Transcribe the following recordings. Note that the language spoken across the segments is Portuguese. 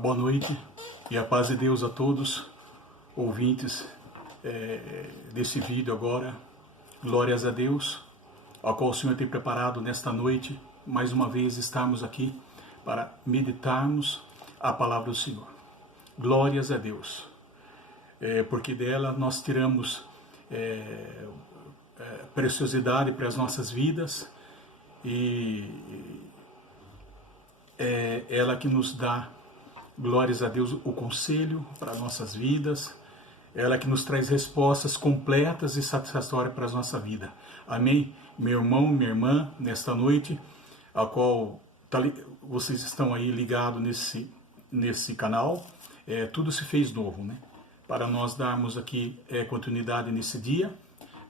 Boa noite e a paz de Deus a todos, ouvintes desse vídeo agora. Glórias a Deus, ao qual o Senhor tem preparado nesta noite, mais uma vez estarmos aqui para meditarmos a palavra do Senhor. Glórias a Deus, porque dela nós tiramos preciosidade para as nossas vidas e é ela que nos dá, glórias a Deus, o conselho para as nossas vidas, ela que nos traz respostas completas e satisfatórias para a nossa vida. Amém? Meu irmão, minha irmã, nesta noite, a qual vocês estão aí ligados nesse canal, tudo se fez novo, né? Para nós darmos aqui continuidade nesse dia,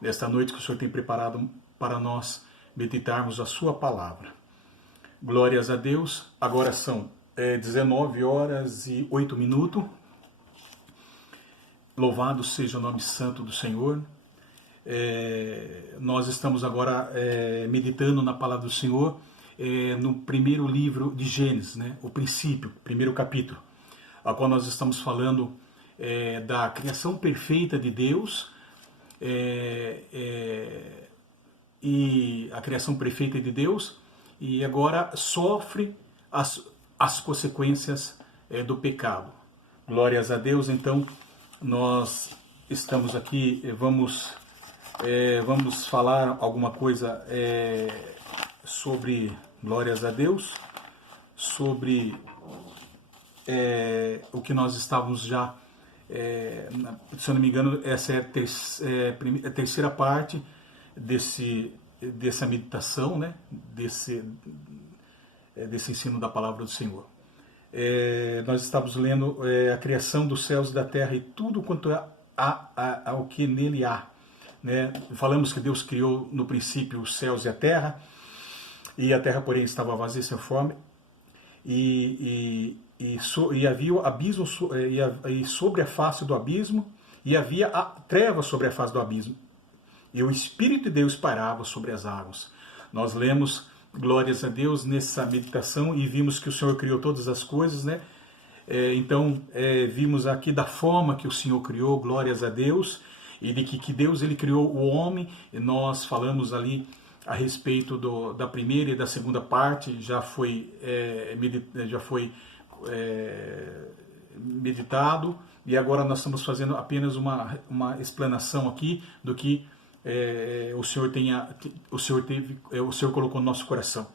nesta noite que o Senhor tem preparado para nós meditarmos a sua palavra. Glórias a Deus. Agora são 19 horas e 8 minutos. Louvado seja o nome santo do Senhor. Nós estamos agora meditando na palavra do Senhor no primeiro livro de Gênesis, né? O princípio, primeiro capítulo, a qual nós estamos falando da criação perfeita de Deus e a criação perfeita de Deus, e agora sofre as consequências do pecado. Glórias a Deus. Então nós estamos aqui, vamos falar alguma coisa sobre, glórias a Deus, sobre o que nós estávamos já, se eu não me engano, essa é a terceira parte dessa meditação, né? desse ensino da palavra do Senhor. Nós estamos lendo a criação dos céus e da terra e tudo quanto ao que nele há, né? Falamos que Deus criou no princípio os céus e a terra porém estava vazia sem forma, e havia o abismo, e sobre a face do abismo, e havia a treva sobre a face do abismo, e o Espírito de Deus pairava sobre as águas. Nós lemos, glórias a Deus, nessa meditação, e vimos que o Senhor criou todas as coisas, né? Então, vimos aqui da forma que o Senhor criou, glórias a Deus, e de que Deus ele criou o homem, e nós falamos ali a respeito da primeira e da segunda parte, já foi meditado, e agora nós estamos fazendo apenas uma explanação aqui do que o Senhor colocou no nosso coração.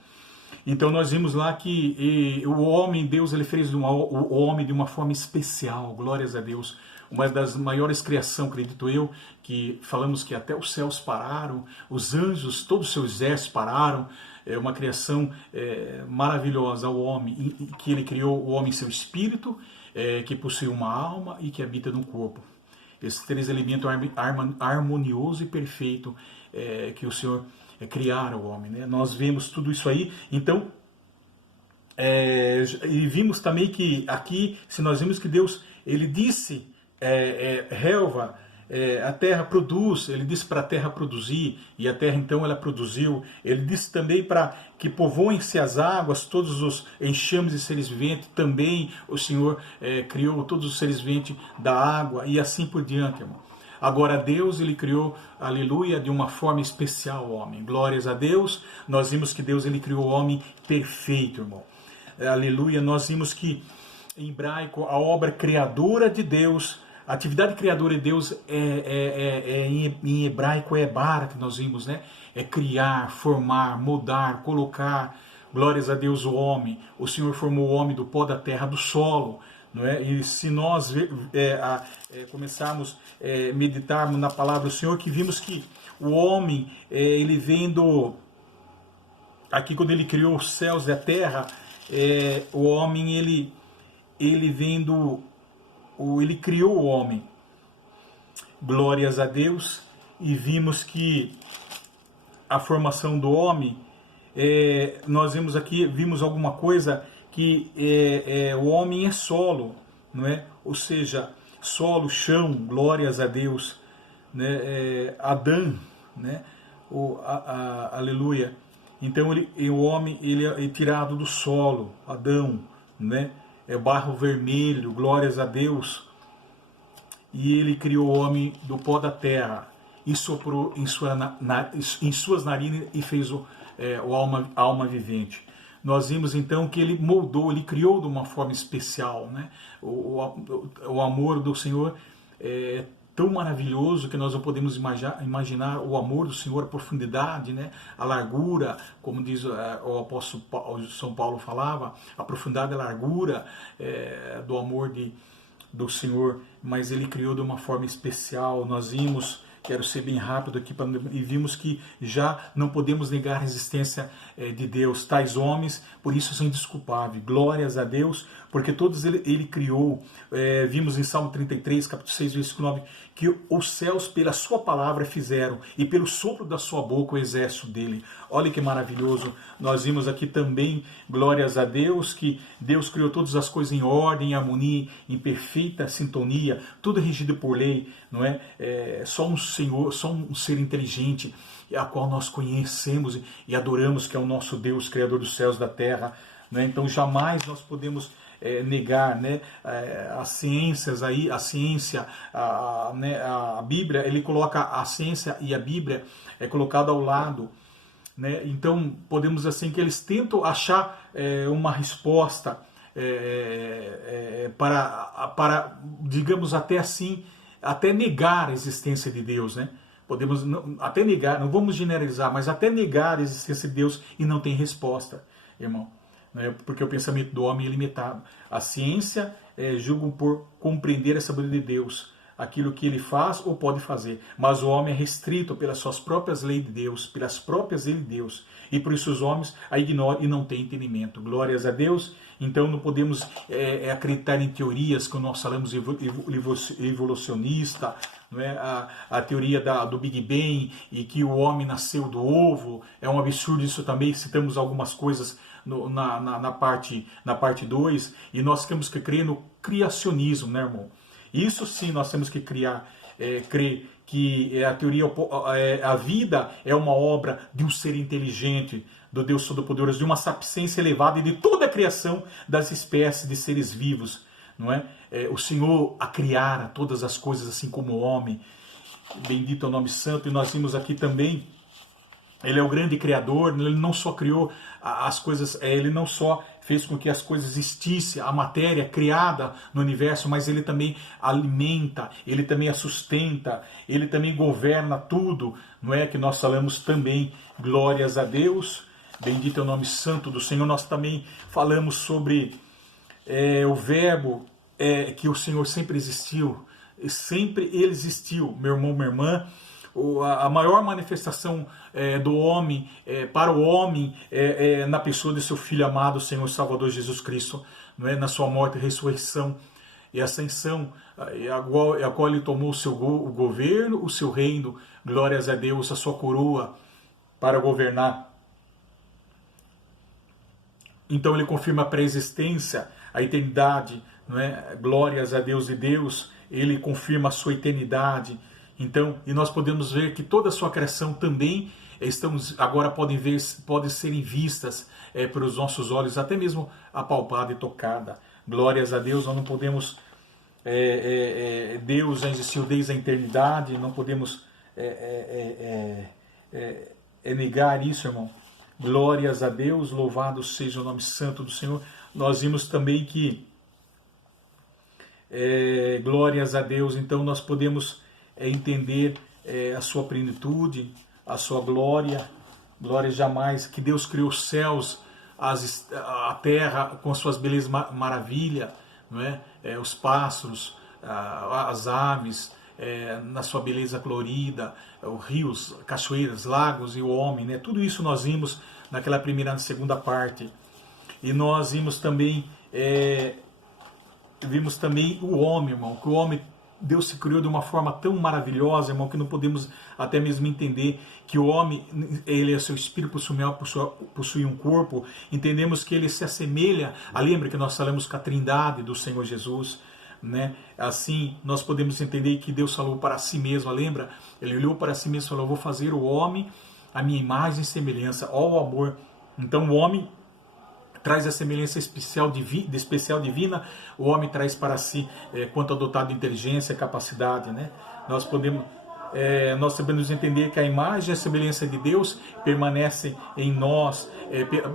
Então nós vimos lá que o homem, Deus, ele fez o homem de uma forma especial, glórias a Deus, uma das maiores criações, acredito eu, que falamos que até os céus pararam, os anjos, todo o seu exército pararam, uma criação maravilhosa ao homem, que ele criou o homem em seu espírito, que possui uma alma e que habita no corpo. Esses três elementos harmonioso e perfeito que o Senhor criaram o homem, né? Nós vemos tudo isso aí. Então, e vimos também que aqui, se nós vimos que Deus, ele disse, relva, a terra produz, ele disse para a terra produzir, e a terra então ela produziu. Ele disse também para que povoem-se as águas, todos os enxames de seres viventes, também o Senhor criou todos os seres viventes da água, e assim por diante, irmão. Agora Deus, ele criou, aleluia, de uma forma especial o homem. Glórias a Deus. Nós vimos que Deus, ele criou o homem perfeito, irmão. Aleluia. Nós vimos que em hebraico a obra criadora de Deus, a atividade criadora de Deus em hebraico é bara, que nós vimos, né? É criar, formar, mudar, colocar. Glórias a Deus, o homem. O Senhor formou o homem do pó da terra, do solo. Não é? E se nós começarmos a meditarmos na palavra do Senhor, que vimos que o homem, ele vendo, aqui quando ele criou os céus e a terra, o homem, ele vendo, ele criou o homem, glórias a Deus, e vimos que a formação do homem, nós vimos alguma coisa que o homem é solo, não é? Ou seja, solo, chão, glórias a Deus, né? Adão, né? Aleluia. Então o homem ele é tirado do solo, Adão, né? barro vermelho, glórias a Deus. E ele criou o homem do pó da terra e soprou em suas narinas e fez a alma vivente. Nós vimos então que ele moldou, ele criou de uma forma especial, né? O amor do Senhor é tão maravilhoso que nós não podemos imaginar o amor do Senhor, a profundidade, né? A largura, como diz o apóstolo São Paulo falava, a profundidade e a largura do amor do Senhor, mas ele criou de uma forma especial. Nós vimos, quero ser bem rápido aqui, e vimos que já não podemos negar a existência de Deus. Tais homens, por isso, são indesculpáveis. Glórias a Deus, porque todos ele criou. Vimos em Salmo 33, capítulo 6, versículo 9, que os céus pela sua palavra fizeram, e pelo sopro da sua boca o exército dele. Olha que maravilhoso. Nós vimos aqui também, glórias a Deus, que Deus criou todas as coisas em ordem, em harmonia, em perfeita sintonia, tudo regido por lei, não é? Só um Senhor, só um ser inteligente, a qual nós conhecemos e adoramos, que é o nosso Deus, Criador dos céus e da terra, né? Então jamais nós podemos negar, né? As ciências aí, a ciência, né? A Bíblia, ele coloca a ciência e a Bíblia colocado ao lado, né? Então podemos assim que eles tentam achar uma resposta para, digamos até assim, até negar a existência de Deus, né? Podemos até negar, não vamos generalizar, mas até negar a existência de Deus e não tem resposta, irmão. Porque o pensamento do homem é limitado. A ciência julga por compreender a sabedoria de Deus, aquilo que ele faz ou pode fazer. Mas o homem é restrito pelas suas próprias leis de Deus, pelas próprias leis de Deus. E por isso os homens a ignoram e não têm entendimento. Glórias a Deus. Então não podemos acreditar em teorias que nós falamos evolucionista, não é? A teoria do Big Bang e que o homem nasceu do ovo. É um absurdo isso também. Citamos algumas coisas na parte 2, e nós temos que crer no criacionismo, né, irmão? Isso sim nós temos que crer que a teoria, a vida é uma obra de um ser inteligente, do Deus Todo-Poderoso, de uma sapiência elevada e de toda a criação das espécies de seres vivos, não é? O Senhor a criara todas as coisas assim como o homem. Bendito é o nome santo. E nós vimos aqui também, ele é o grande criador. Ele não só criou as coisas, ele não só fez com que as coisas existissem, a matéria criada no universo, mas ele também alimenta, ele também a sustenta, ele também governa tudo, não é? Que nós falamos também, glórias a Deus, bendito é o nome santo do Senhor. Nós também falamos sobre o verbo, que o Senhor sempre existiu, sempre ele existiu, meu irmão, minha irmã. A maior manifestação do homem para o homem na pessoa de seu Filho amado, o Senhor Salvador Jesus Cristo, não é? Na sua morte, ressurreição e ascensão, a qual ele tomou o governo, o seu reino, glórias a Deus, a sua coroa para governar. Então ele confirma a pré-existência, a eternidade, não é? Glórias a Deus, e Deus, ele confirma a sua eternidade. Então, e nós podemos ver que toda a sua criação também agora podem serem vistas pelos nossos olhos, até mesmo apalpada e tocada. Glórias a Deus. Nós não podemos, Deus já existiu desde a eternidade, não podemos negar isso, irmão. Glórias a Deus, louvado seja o nome santo do Senhor. Nós vimos também que, glórias a Deus, então nós podemos entender a sua plenitude, a sua glória jamais, que Deus criou os céus, a terra com suas belezas maravilha, não é? Os pássaros, as aves, na sua beleza colorida, os rios, cachoeiras, lagos e o homem, né? Tudo isso nós vimos naquela primeira e segunda parte. E nós vimos também o homem, irmão, que o homem, Deus se criou de uma forma tão maravilhosa, irmão, que não podemos até mesmo entender que o homem, ele é seu espírito, possui um corpo. Entendemos que ele se assemelha, lembra que nós falamos com a trindade do Senhor Jesus, né? Assim, nós podemos entender que Deus falou para si mesmo, lembra? Ele olhou para si mesmo e falou: vou fazer o homem a minha imagem e semelhança, ó o amor. Então o homem traz a semelhança especial divina, o homem traz para si, quanto dotado de inteligência, capacidade, né? Nós sabemos entender que a imagem e a semelhança de Deus permanecem em nós,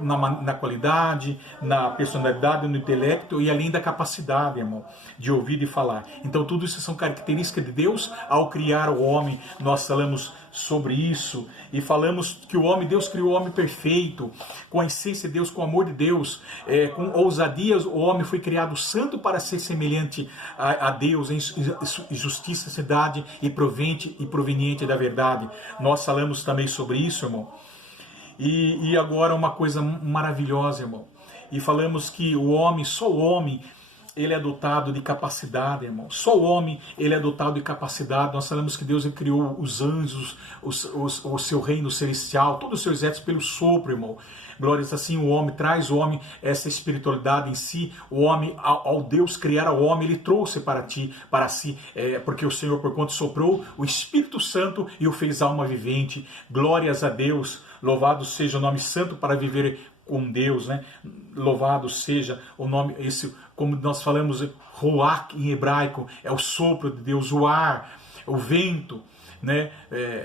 na qualidade, na personalidade, no intelecto e além da capacidade, irmão, de ouvir e falar. Então tudo isso são características de Deus ao criar o homem. Nós falamos sobre isso e falamos que o homem, Deus criou o homem perfeito, com a essência de Deus, com o amor de Deus, com ousadia. O homem foi criado santo para ser semelhante a Deus em justiça, santidade e proveniente da verdade. Nós falamos também sobre isso, irmão. E agora uma coisa maravilhosa, irmão. E falamos que o homem, só o homem, ele é dotado de capacidade, irmão. Só o homem, ele é dotado de capacidade. Nós falamos que Deus, ele criou os anjos, o seu reino celestial, todos os seus exércitos pelo sopro, irmão. Glórias, assim o homem, traz o homem essa espiritualidade em si. O homem, ao Deus criar o homem, ele trouxe para si, porque o Senhor, por quanto soprou o Espírito Santo e o fez alma vivente. Glórias a Deus, louvado seja o nome santo para viver com Deus, né? Louvado seja o nome, esse, como nós falamos, Ruach em hebraico, é o sopro de Deus, o ar, o vento, né?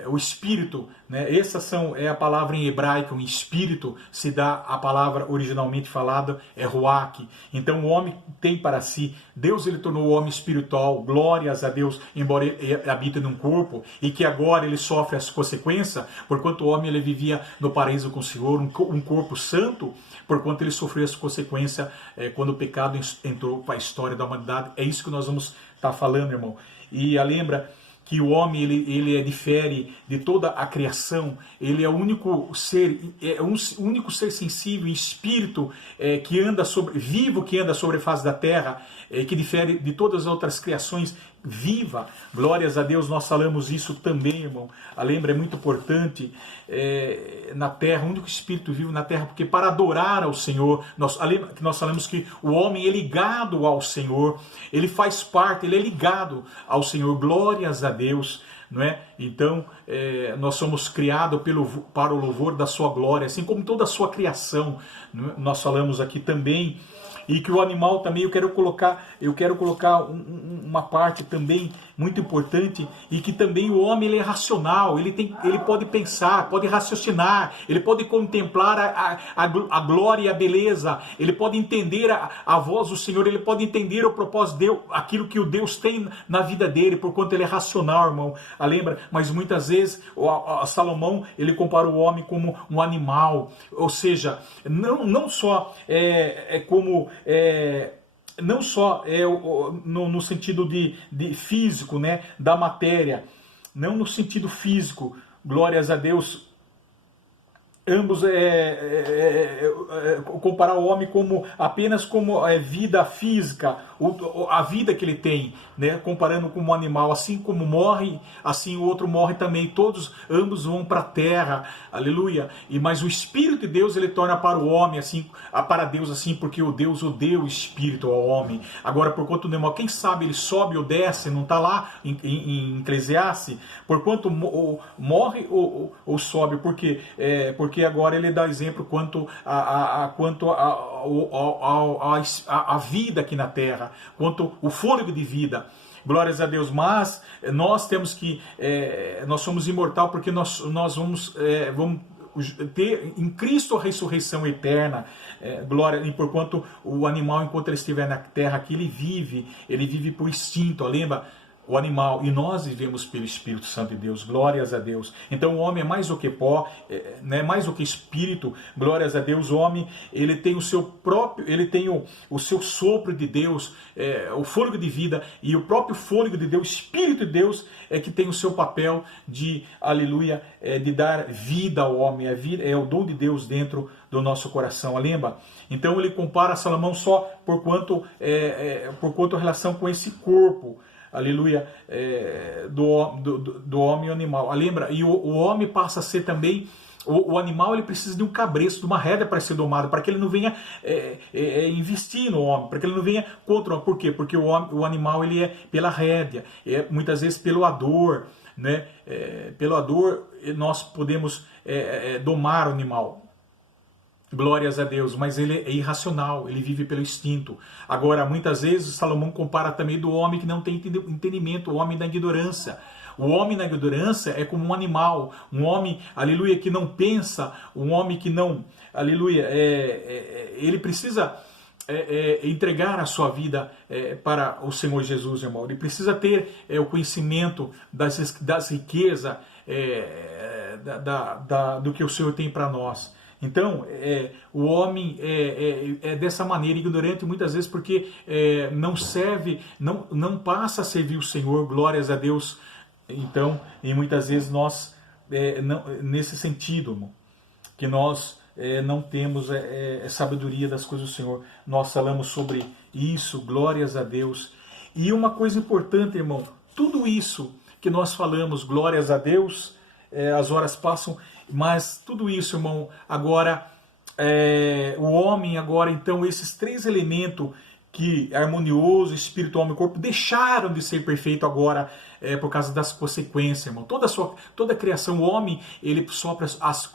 O espírito, né? Essa é a palavra em hebraico, em espírito se dá a palavra originalmente falada, é Ruach. Então o homem tem para si, Deus, ele tornou o homem espiritual, glórias a Deus, embora ele habite num corpo, e que agora ele sofre as consequências, porquanto o homem ele vivia no paraíso com o Senhor, um corpo santo, porquanto ele sofreu as consequências quando o pecado entrou para a história da humanidade. É isso que nós vamos estar falando, irmão. E lembra que o homem ele difere de toda a criação. Ele é o único ser, único ser sensível em espírito que anda vivo, que anda sobre a face da terra, que difere de todas as outras criações viva. Glórias a Deus, nós falamos isso também, irmão. Lembra, é muito importante, na terra, o único espírito vivo na terra, porque para adorar ao Senhor, nós falamos que o homem é ligado ao Senhor, ele faz parte, ele é ligado ao Senhor. Glórias a Deus, não é? Então, nós somos criados para o louvor da sua glória, assim como toda a sua criação, não é? Nós falamos aqui também. E que o animal também, eu quero colocar uma parte também muito importante, e que também o homem ele é racional, ele pode pensar, pode raciocinar, ele pode contemplar a glória e a beleza, ele pode entender a voz do Senhor, ele pode entender o propósito de Deus, aquilo que o Deus tem na vida dele, porquanto ele é racional, irmão. Lembra? Mas muitas vezes Salomão, ele compara o homem como um animal, ou seja, não só no sentido de físico, né, da matéria, não no sentido físico, glórias a Deus, ambos comparar o homem apenas como vida física, a vida que ele tem, né? Comparando com um animal, assim como morre, assim o outro morre também, ambos vão para a terra, aleluia. Mas o Espírito de Deus ele torna para o homem assim, para Deus assim, porque o Deus odeia o Espírito ao homem. Agora, por quanto o animal, quem sabe ele sobe ou desce, não está lá em Eclesiastes, por quanto morre ou sobe, porque agora ele dá exemplo quanto a vida aqui na terra, quanto o fôlego de vida. Glórias a Deus. Mas nós temos que, nós somos imortal, porque nós vamos ter em Cristo a ressurreição eterna. Glória, e porquanto o animal, enquanto ele estiver na terra aqui, ele vive por instinto, lembra? O animal, e nós vivemos pelo Espírito Santo de Deus, glórias a Deus. Então o homem é mais do que pó, né, mais do que espírito, glórias a Deus. O homem, ele tem o seu próprio, ele tem o seu sopro de Deus, o fôlego de vida, e o próprio fôlego de Deus, o Espírito de Deus, é que tem o seu papel de, aleluia, de dar vida ao homem. A vida é o dom de Deus dentro do nosso coração, lembra? Então ele compara Salomão só por quanto a relação com esse corpo, aleluia, do homem e animal. Lembra? E o homem passa a ser também, o animal ele precisa de um cabresto, de uma rédea para ser domado, para que ele não venha investir no homem, para que ele não venha contra o homem. Por quê? Porque o animal ele é pela rédea, muitas vezes pelo ador, né? Pelo ador nós podemos domar o animal. glórias a Deus, mas ele é irracional, ele vive pelo instinto. Agora, muitas vezes, Salomão compara também do homem que não tem entendimento, o homem da ignorância. O homem na ignorância é como um animal, um homem, aleluia, que não pensa, um homem que não, aleluia, ele precisa entregar a sua vida para o Senhor Jesus, irmão. Ele precisa ter o conhecimento das riquezas do que o Senhor tem para nós. Então, o homem é dessa maneira ignorante muitas vezes porque não serve, não passa a servir o Senhor, glórias a Deus. Então, e muitas vezes nós, nesse sentido, irmão, que nós não temos sabedoria das coisas do Senhor. Nós falamos sobre isso, glórias a Deus. E uma coisa importante, irmão, tudo isso que nós falamos, glórias a Deus, as horas passam, mas tudo isso, irmão, agora, o homem, agora, então, esses três elementos que harmonioso, espírito, alma e corpo, deixaram de ser perfeito agora por causa das consequências, irmão. Toda a criação, o homem, ele sofre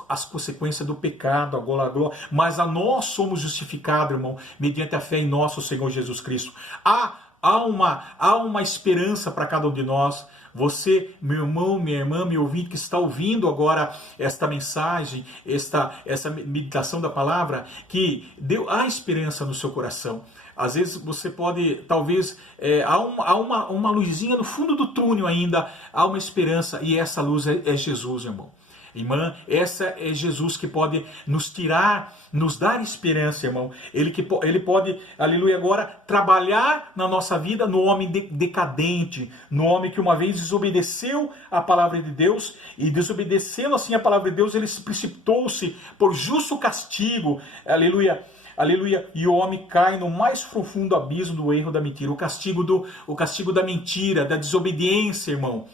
as consequências do pecado, agora, mas a nós somos justificados, irmão, mediante a fé em nosso Senhor Jesus Cristo. Há uma esperança para cada um de nós. Você, meu irmão, minha irmã, meu ouvinte que está ouvindo agora esta mensagem, essa meditação da palavra, que há esperança no seu coração. Às vezes você pode, talvez, há uma luzinha no fundo do túnel ainda, há uma esperança, e essa luz é Jesus, irmão. Irmã, essa é Jesus que pode nos tirar, nos dar esperança, irmão. Ele pode, aleluia, agora trabalhar na nossa vida no homem decadente, no homem que uma vez desobedeceu a palavra de Deus, e desobedecendo assim a palavra de Deus, ele precipitou-se por justo castigo, aleluia. Aleluia, e o homem cai no mais profundo abismo do erro da mentira, o castigo da mentira, da desobediência, irmão.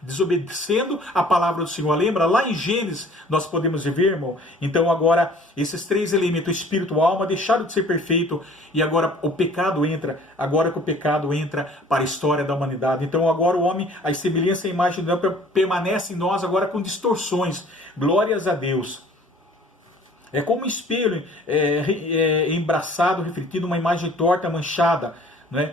Desobedecendo a palavra do Senhor. Lembra? Lá em Gênesis nós podemos ver, irmão. Então agora esses três elementos, espírito e alma, deixaram de ser perfeito, e agora o pecado entra, agora que o pecado entra para a história da humanidade. Então agora o homem, a semelhança e a imagem de Deus permanece em nós agora com distorções. Glórias a Deus. É como um espelho embraçado, refletindo uma imagem torta, manchada. Né?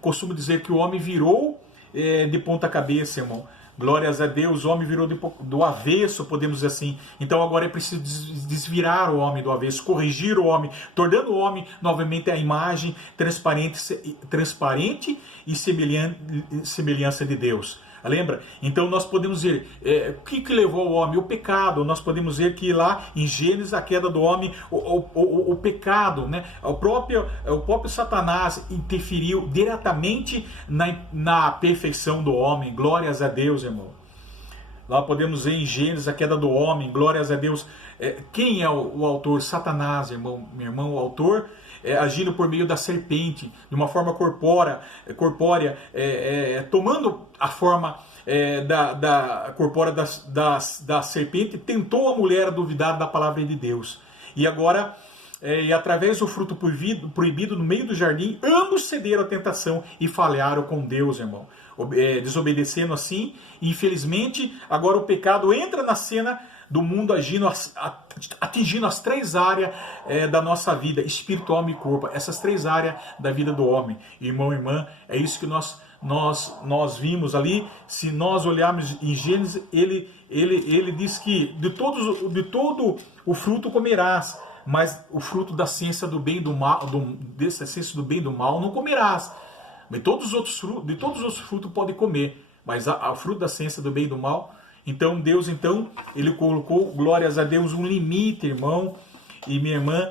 Costumo dizer que o homem virou de ponta cabeça, irmão. Glórias a Deus, o homem virou do avesso, podemos dizer assim. Então agora é preciso desvirar o homem do avesso, corrigir o homem, tornando o homem novamente a imagem transparente e semelhança de Deus. Lembra? Então nós podemos ver o que levou o homem? O pecado. Nós podemos ver que lá em Gênesis, a queda do homem, o pecado, né? O próprio Satanás interferiu diretamente na perfeição do homem. Glórias a Deus, irmão. Lá podemos ver em Gênesis a queda do homem. Glórias a Deus. Quem é o autor? Satanás, irmão. Meu irmão, o autor agindo por meio da serpente, de uma forma corpórea, tomando a forma corpórea da serpente, tentou a mulher a duvidar da palavra de Deus. E agora, através do fruto proibido no meio do jardim, ambos cederam à tentação e falharam com Deus, irmão. Desobedecendo assim, infelizmente, agora o pecado entra na cena do mundo, atingindo as três áreas da nossa vida, espírito, alma e corpo. Essas três áreas da vida do homem. Irmão e irmã, é isso que nós vimos ali. Se nós olharmos em Gênesis, ele diz que de todo o fruto comerás, mas o fruto da ciência do bem e do mal, dessa ciência do bem e do mal não comerás. De todos os outros frutos pode comer, mas o fruto da ciência do bem e do mal. Então Deus, ele colocou, glórias a Deus, um limite, irmão e minha irmã,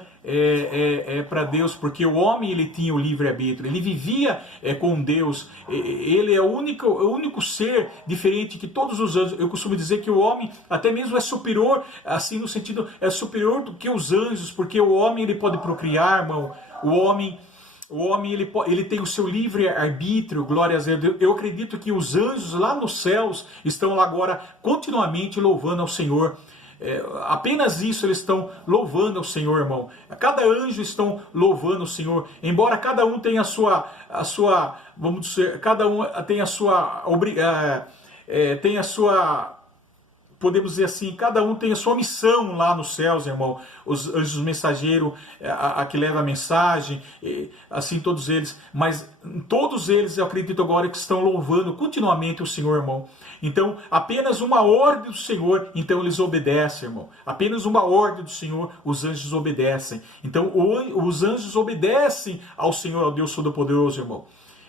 para Deus, porque o homem, ele tinha o livre-arbítrio, ele vivia com Deus, ele é o único ser diferente que todos os anjos. Eu costumo dizer que o homem até mesmo é superior, assim no sentido, é superior do que os anjos, porque o homem, ele pode procriar, irmão. O homem ele tem o seu livre-arbítrio, glórias a Deus. Eu acredito que os anjos lá nos céus estão lá agora continuamente louvando ao Senhor. Apenas isso eles estão louvando ao Senhor, irmão. Cada anjo estão louvando o Senhor, embora cada um tenha a sua vamos dizer, cada um tenha a sua tem a sua, podemos dizer assim, cada um tem a sua missão lá nos céus, irmão. Os anjos mensageiros, a que leva a mensagem, assim todos eles. Mas todos eles, eu acredito agora, que estão louvando continuamente o Senhor, irmão. Então, apenas uma ordem do Senhor, então eles obedecem, irmão. Apenas uma ordem do Senhor, os anjos obedecem. Então, os anjos obedecem ao Senhor, ao Deus Todo-Poderoso, irmão.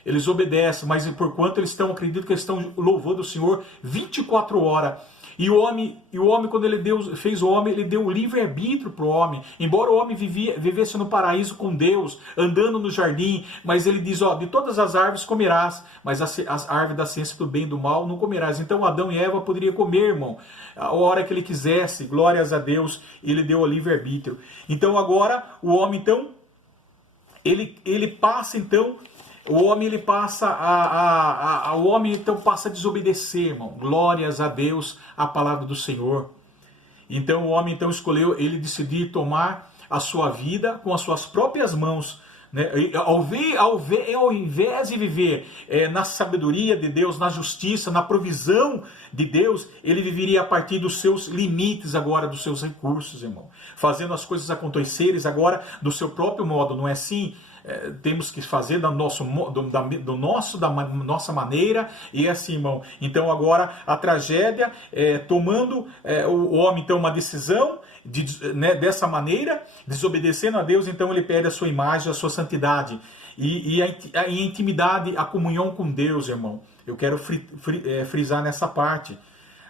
Eles obedecem, mas porquanto eles estão, acredito que eles estão louvando o Senhor 24 horas. E o homem, quando fez o homem, ele deu o livre-arbítrio para o homem. Embora o homem vivesse no paraíso com Deus, andando no jardim, mas ele diz, de todas as árvores comerás, mas as árvores da ciência do bem e do mal não comerás. Então Adão e Eva poderiam comer, irmão, a hora que ele quisesse, glórias a Deus, ele deu o livre-arbítrio. Então agora, o homem, então, ele passa, então... O homem passa a desobedecer, irmão. Glórias a Deus, a palavra do Senhor. Então o homem então escolheu ele decidir tomar a sua vida com as suas próprias mãos, né? Ao invés de viver na sabedoria de Deus, na justiça, na provisão de Deus, ele viveria a partir dos seus limites agora, dos seus recursos, irmão. Fazendo as coisas acontecerem agora do seu próprio modo, não é assim? Temos que fazer da nossa maneira, e assim, irmão. Então agora a tragédia, tomando o homem então uma decisão dessa maneira, desobedecendo a Deus, então ele perde a sua imagem, a sua santidade e a intimidade, a comunhão com Deus, irmão. Eu quero frisar nessa parte.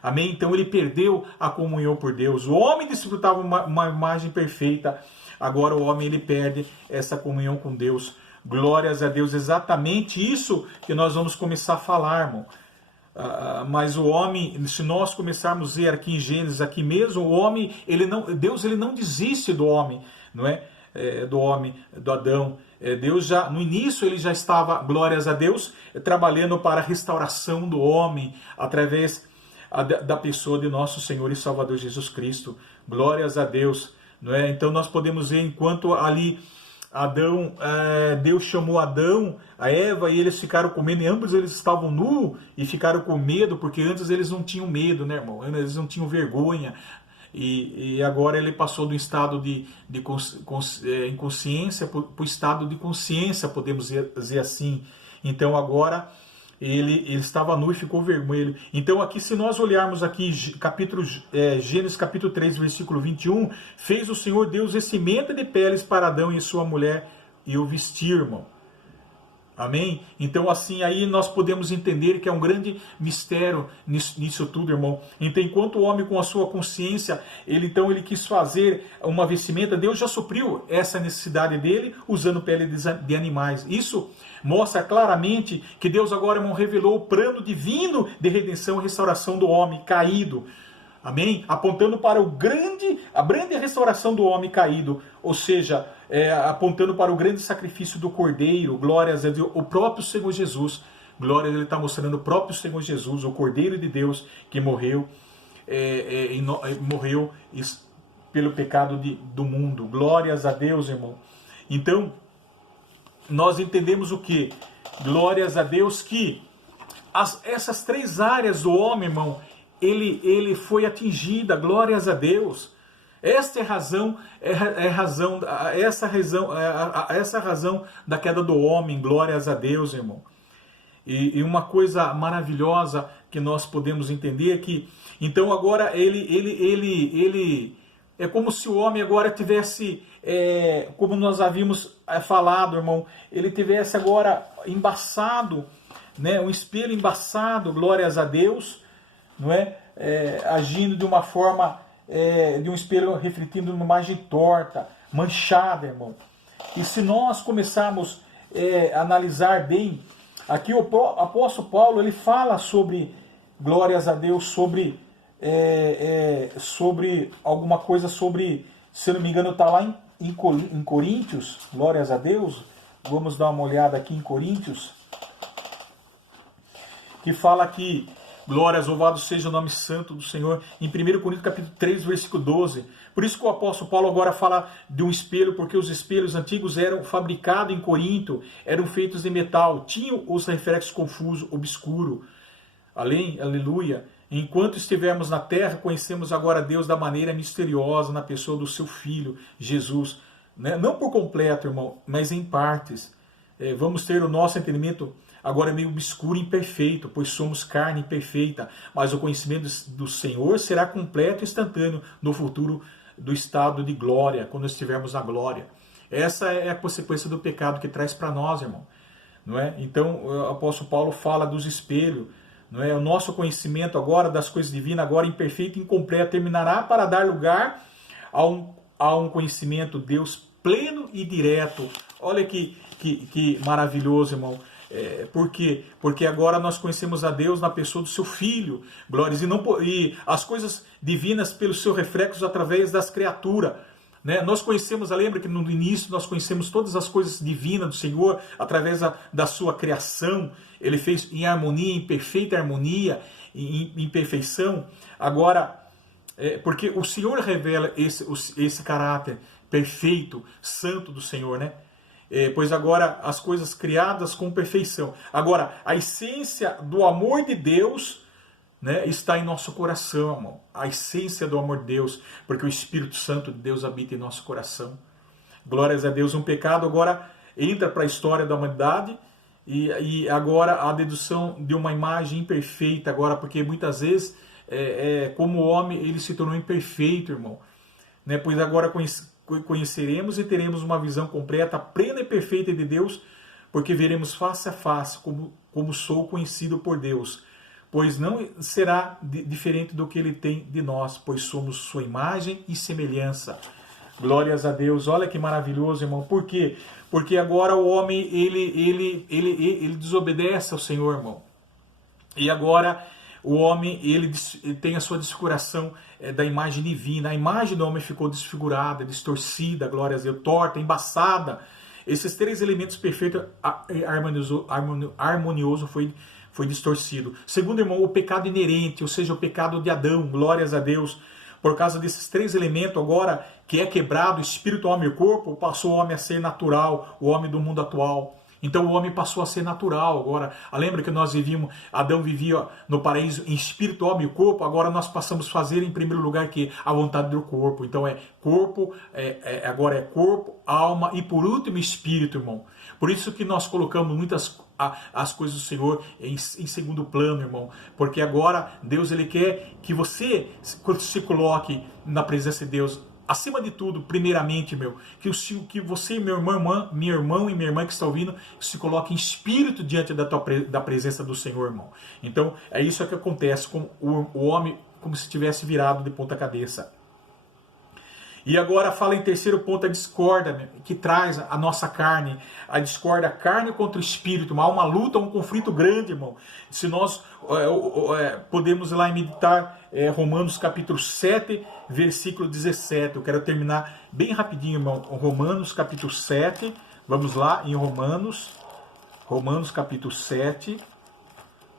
Amém? Então ele perdeu a comunhão por Deus. O homem desfrutava uma imagem perfeita. Agora o homem ele perde essa comunhão com Deus. Glórias a Deus. Exatamente isso que nós vamos começar a falar, irmão. Mas o homem, se nós começarmos a ver aqui em Gênesis, aqui mesmo, o homem, Deus ele não desiste do homem, não é? Do homem, do Adão. Deus já, no início ele já estava, glórias a Deus, trabalhando para a restauração do homem, através da pessoa de nosso Senhor e Salvador Jesus Cristo. Glórias a Deus. Não é? Então nós podemos ver, enquanto ali Deus chamou Adão, a Eva, e eles ficaram comendo, e ambos eles estavam nus e ficaram com medo, porque antes eles não tinham medo, né, irmão? Eles não tinham vergonha. E agora ele passou do estado de inconsciência para o estado de consciência, podemos dizer assim. Então agora ele estava nu e ficou vermelho. Então aqui, se nós olharmos aqui, Gênesis capítulo 3, versículo 21, fez o Senhor Deus vestimenta de peles para Adão e sua mulher e o vestir, irmão. Amém? Então assim, aí nós podemos entender que é um grande mistério nisso tudo, irmão. Então, enquanto o homem com a sua consciência, ele quis fazer uma vestimenta, Deus já supriu essa necessidade dele usando pele de animais. Isso mostra claramente que Deus agora, irmão, revelou o plano divino de redenção e restauração do homem caído. Amém? Apontando para a grande restauração do homem caído, ou seja, apontando para o grande sacrifício do Cordeiro, glórias a Deus, o próprio Senhor Jesus. Glórias, ele está mostrando o próprio Senhor Jesus, o Cordeiro de Deus, que morreu, morreu pelo pecado do mundo. Glórias a Deus, irmão. Então, nós entendemos o que? Glórias a Deus que essas três áreas do homem, irmão, ele foi atingida, glórias a Deus. Esta é a razão da queda do homem, glórias a Deus, irmão. E uma coisa maravilhosa que nós podemos entender é que, então agora ele é como se o homem agora tivesse, como nós havíamos falado, irmão, ele tivesse agora embaçado, né, um espelho embaçado, glórias a Deus, não é? Agindo de uma forma, de um espelho refletindo uma imagem torta, manchada, irmão. E se nós começarmos a analisar bem, aqui o apóstolo Paulo, ele fala sobre, glórias a Deus, sobre alguma coisa sobre, se eu não me engano, está lá em Coríntios, glórias a Deus. Vamos dar uma olhada aqui em Coríntios, que fala que, glórias, louvado seja o nome santo do Senhor, em 1 Coríntios capítulo 3, versículo 12. Por isso que o apóstolo Paulo agora fala de um espelho, porque os espelhos antigos eram fabricados em Corinto, eram feitos de metal, tinham os reflexos confusos, obscuros. Além, aleluia. Enquanto estivermos na terra, conhecemos agora Deus da maneira misteriosa na pessoa do seu Filho, Jesus. Né? Não por completo, irmão, mas em partes. Vamos ter o nosso entendimento agora meio obscuro e imperfeito, pois somos carne imperfeita. Mas o conhecimento do Senhor será completo e instantâneo no futuro do estado de glória, quando estivermos na glória. Essa é a consequência do pecado que traz para nós, irmão. Não é? Então, o apóstolo Paulo fala dos espelhos. Não é? O nosso conhecimento agora das coisas divinas, agora imperfeito e incompleto, terminará para dar lugar a um conhecimento de Deus pleno e direto. Olha que maravilhoso, irmão. Por quê? Porque agora nós conhecemos a Deus na pessoa do seu Filho, glórias, e as coisas divinas pelos seus reflexos através das criaturas. Né? Nós conhecemos, lembra que no início nós conhecemos todas as coisas divinas do Senhor através da sua criação. Ele fez em harmonia, em perfeita harmonia, em perfeição. Agora, porque o Senhor revela esse caráter perfeito, santo do Senhor, né? Pois agora as coisas criadas com perfeição. Agora, a essência do amor de Deus, né, está em nosso coração, irmão. A essência do amor de Deus, porque o Espírito Santo de Deus habita em nosso coração. Glórias a Deus. Um pecado agora entra para a história da humanidade e agora a dedução de uma imagem imperfeita agora, porque muitas vezes, como homem, ele se tornou imperfeito, irmão. Né? Pois agora conheceremos e teremos uma visão completa, plena e perfeita de Deus, porque veremos face a face como sou conhecido por Deus. Pois não será diferente do que Ele tem de nós, pois somos sua imagem e semelhança. Glórias a Deus. Olha que maravilhoso, irmão. Por quê? Porque agora o homem, ele desobedece ao Senhor, irmão. E agora o homem, ele tem a sua desfiguração da imagem divina. A imagem do homem ficou desfigurada, distorcida, glórias a Deus, torta, embaçada. Esses três elementos perfeitos, harmonioso foi distorcido. Segundo, irmão, o pecado inerente, ou seja, o pecado de Adão, glórias a Deus. Por causa desses três elementos agora, que é quebrado, espírito, alma e corpo, passou o homem a ser natural, o homem do mundo atual. Então o homem passou a ser natural agora. Lembra que nós vivíamos, Adão vivia no paraíso em espírito, alma e corpo, agora nós passamos a fazer em primeiro lugar que a vontade do corpo. Então agora é corpo, alma e por último espírito, irmão. Por isso que nós colocamos muitas as coisas do Senhor em segundo plano, irmão. Porque agora Deus, Ele quer que você se coloque na presença de Deus. Acima de tudo, primeiramente, que você, meu irmão, minha irmã que está ouvindo, se coloque em espírito diante da presença do Senhor, irmão. Então, é isso que acontece com o homem, como se tivesse virado de ponta cabeça. E agora fala em terceiro ponto a discórdia, que traz a nossa carne, a discórdia, a carne contra o espírito. Há uma luta, um conflito grande, irmão. Se nós podemos ir lá e meditar Romanos capítulo 7, versículo 17. Eu quero terminar bem rapidinho, irmão. Romanos capítulo 7, vamos lá em Romanos capítulo 7.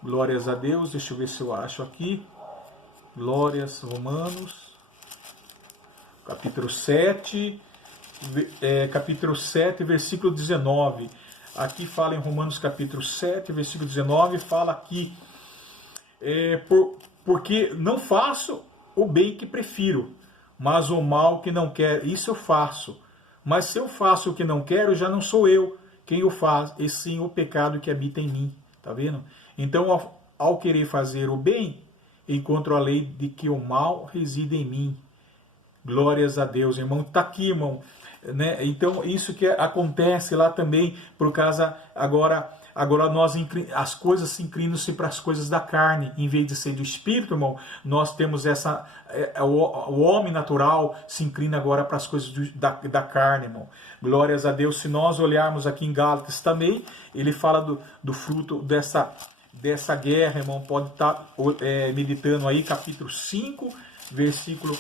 Glórias a Deus, deixa eu ver se eu acho aqui. Glórias, Romanos capítulo 7, versículo 19. Aqui fala em Romanos capítulo 7, versículo 19, fala aqui, porque não faço o bem que prefiro, mas o mal que não quero, isso eu faço. Mas se eu faço o que não quero, já não sou eu quem o faz, e sim o pecado que habita em mim. Tá vendo? Então, ao querer fazer o bem, encontro a lei de que o mal reside em mim. Glórias a Deus, irmão. Está aqui, irmão. Né? Então, isso que acontece lá também, por causa, agora as coisas se inclinam-se para as coisas da carne, em vez de ser do espírito, irmão. Nós temos o homem natural se inclina agora para as coisas da carne, irmão. Glórias a Deus. Se nós olharmos aqui em Gálatas também, ele fala do fruto dessa guerra, irmão. Pode estar meditando aí, capítulo 5, versículo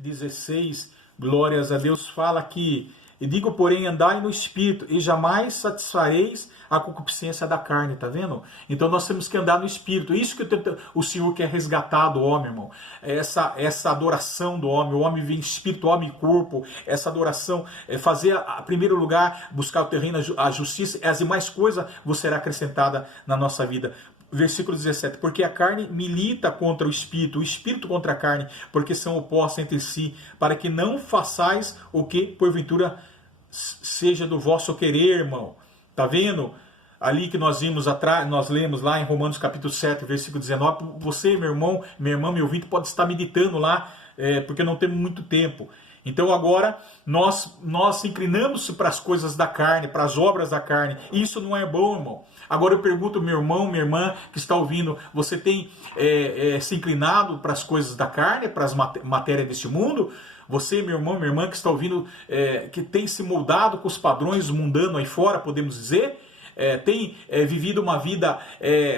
16, glórias a Deus, fala aqui: e digo, porém, andai no Espírito, e jamais satisfareis a concupiscência da carne, tá vendo? Então nós temos que andar no Espírito. Isso que o Senhor quer resgatar do homem, irmão. Essa adoração do homem. O homem vem espírito, homem e corpo. Essa adoração, fazer, em primeiro lugar, buscar o terreno, a justiça, e as demais coisas vão ser acrescentadas na nossa vida. Versículo 17, porque a carne milita contra o espírito contra a carne, porque são opostos entre si, para que não façais o que porventura seja do vosso querer, irmão. Tá vendo? Ali que nós vimos atrás, nós lemos lá em Romanos capítulo 7, versículo 19, você, meu irmão, minha irmã, meu ouvinte, pode estar meditando lá, porque não temos muito tempo. Então agora nós inclinamos para as coisas da carne, para as obras da carne. E isso não é bom, irmão. Agora eu pergunto, meu irmão, minha irmã que está ouvindo, você tem se inclinado para as coisas da carne, para as matérias deste mundo? Você, meu irmão, minha irmã que está ouvindo, que tem se moldado com os padrões mundanos aí fora, podemos dizer? Tem vivido uma vida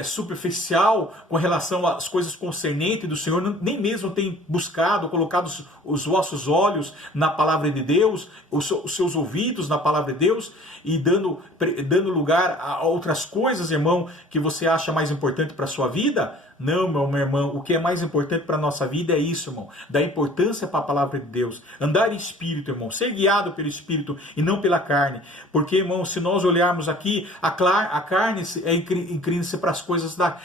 superficial com relação às coisas concernentes do Senhor, nem mesmo tem buscado, colocado os vossos olhos na palavra de Deus, os seus ouvidos na palavra de Deus, e dando lugar a outras coisas, irmão, que você acha mais importante para a sua vida? Não, meu irmão, o que é mais importante para a nossa vida é isso, irmão, dar importância para a palavra de Deus, andar em espírito, irmão, ser guiado pelo espírito e não pela carne, porque, irmão, se nós olharmos aqui, a carne inclina-se para as coisas da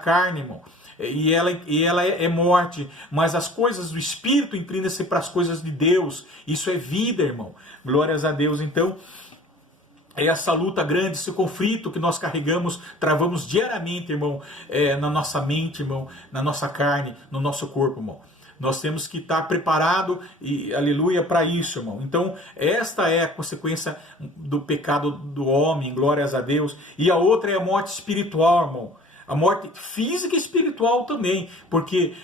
carne, irmão, e ela é morte, mas as coisas do espírito inclinam-se para as coisas de Deus. Isso é vida, irmão, glórias a Deus. Então é essa luta grande, esse conflito que nós carregamos, travamos diariamente, irmão, na nossa mente, irmão, na nossa carne, no nosso corpo, irmão. Nós temos que estar preparado e aleluia para isso, irmão. Então, esta é a consequência do pecado do homem, glórias a Deus. E a outra é a morte espiritual, irmão. A morte física e espiritual também, porque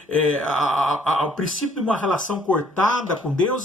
o princípio de uma relação cortada com Deus